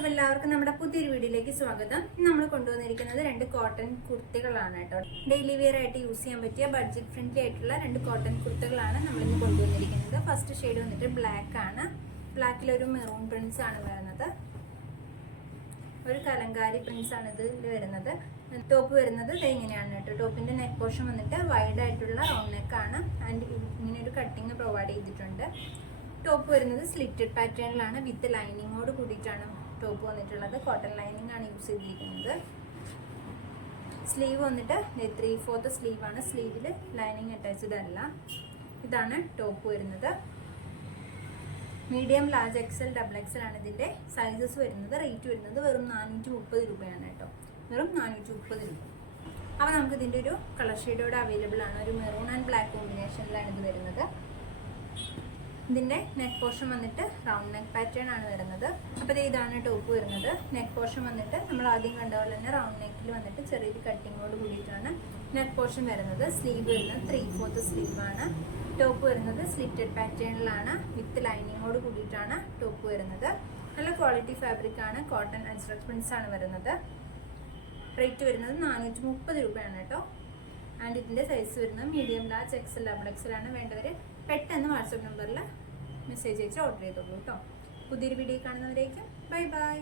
അപ്പോൾ എല്ലാവർക്കും നമ്മുടെ പുതിയൊരു വീഡിയോയിലേക്ക് സ്വാഗതം. നമ്മൾ കൊണ്ടുവന്നിരിക്കുന്നത് രണ്ട് കോട്ടൺ കുർത്തികളാണ് കേട്ടോ. ഡെയിലി വെയർ ആയിട്ട് യൂസ് ചെയ്യാൻ പറ്റിയ ബഡ്ജറ്റ് ഫ്രണ്ട്ലി ആയിട്ടുള്ള രണ്ട് കോട്ടൺ കുർത്തികളാണ് നമ്മൾ ഇന്ന് കൊണ്ടുവന്നിരിക്കുന്നത്. ഫസ്റ്റ് ഷെയ്ഡ് വന്നിട്ട് ബ്ലാക്ക് ആണ്. ബ്ലാക്കിൽ ഒരു മെറൂൺ പ്രിൻസ് ആണ് വരുന്നത്. ഒരു കലങ്കാരി പ്രിൻസ് ആണ് ഇതിൽ വരുന്നത്. ടോപ്പ് വരുന്നത് ഇങ്ങനെയാണ് കേട്ടോ. ടോപ്പിന്റെ നെക്ക് പോർഷൻ വന്നിട്ട് വൈഡ് ആയിട്ടുള്ള റൗണ്ട് നെക്ക് ആണ്. ആൻഡ് ഇങ്ങനെ ഒരു കട്ടിങ് പ്രൊവൈഡ് ചെയ്തിട്ടുണ്ട്. ടോപ്പ് വരുന്നത് സ്ലിറ്റഡ് പാറ്റേണിലാണ് വിത്ത് ലൈനിങ്ങോട് കൂടിയിട്ടാണ് ടോപ്പ് വന്നിട്ടുള്ളത് കോട്ടൺ ലൈനിങ് ആണ് യൂസ് ചെയ്തിരിക്കുന്നത്. സ്ലീവ് വന്നിട്ട് ത്രീ ഫോർത്ത് സ്ലീവ് ആണ്. സ്ലീവിൽ ലൈനിങ് അറ്റാച്ച്ഡ് അല്ല ഇതാണ് ടോപ്പ് വരുന്നത്. Medium large XL double XL ആണ് ഇതിന്റെ സൈസസ് വരുന്നത്. റേറ്റ് വരുന്നത് വെറും നാനൂറ്റി മുപ്പത് രൂപയാണ് കേട്ടോ. വെറും നാനൂറ്റി മുപ്പത് രൂപ. അപ്പോൾ നമുക്ക് ഇതിന്റെ ഒരു കളർ ഷെയ്ഡോടെ അവൈലബിൾ ആണ്. ഒരു മെറൂൺ ആൻഡ് ബ്ലാക്ക് കോമ്പിനേഷനിലാണ് ഇത് വരുന്നത്. ഇതിന്റെ നെക്ക് പോർഷൻ വന്നിട്ട് റൗണ്ട് നെക്ക് പാറ്റേൺ ആണ് വരുന്നത്. അപ്പോൾ ഇതാണ് ടോപ്പ് വരുന്നത്. നെക്ക് പോർഷൻ വന്നിട്ട് നമ്മൾ ആദ്യം കണ്ട പോലെ തന്നെ റൗണ്ട് നെക്കിൽ വന്നിട്ട് ചെറിയൊരു കട്ടിങ്ങോട് കൂടിയിട്ടാണ് നെക്ക് പോർഷൻ വരുന്നത്. സ്ലീവ് വരുന്നത് ത്രീ ഫോർത്ത് സ്ലീവ് ആണ്. ടോപ്പ് വരുന്നത് സ്ലിറ്റഡ് പാറ്റേണിലാണ് വിത്ത് ലൈനിങ്ങോട് കൂടിയിട്ടാണ് ടോപ്പ് വരുന്നത്. നല്ല ക്വാളിറ്റി ഫാബ്രിക് ആണ്. കോട്ടൺ അൻസ്ട്രക് പ്രിന്റ്സ് ആണ് വരുന്നത്. റേറ്റ് വരുന്നത് നാനൂറ്റി മുപ്പത് രൂപയാണ് കേട്ടോ. ആൻഡ് ഇതിന്റെ സൈസ് വരുന്നത് medium large XL double XL ആണ്. വേണ്ടവർ പെട്ടെന്ന് വാട്സപ്പ് നമ്പറിൽ മെസ്സേജ് അയച്ച് ഓർഡർ ചെയ്തോളൂ കേട്ടോ. പുതിയൊരു വീഡിയോ കാണുന്നവരേക്കും. Bye bye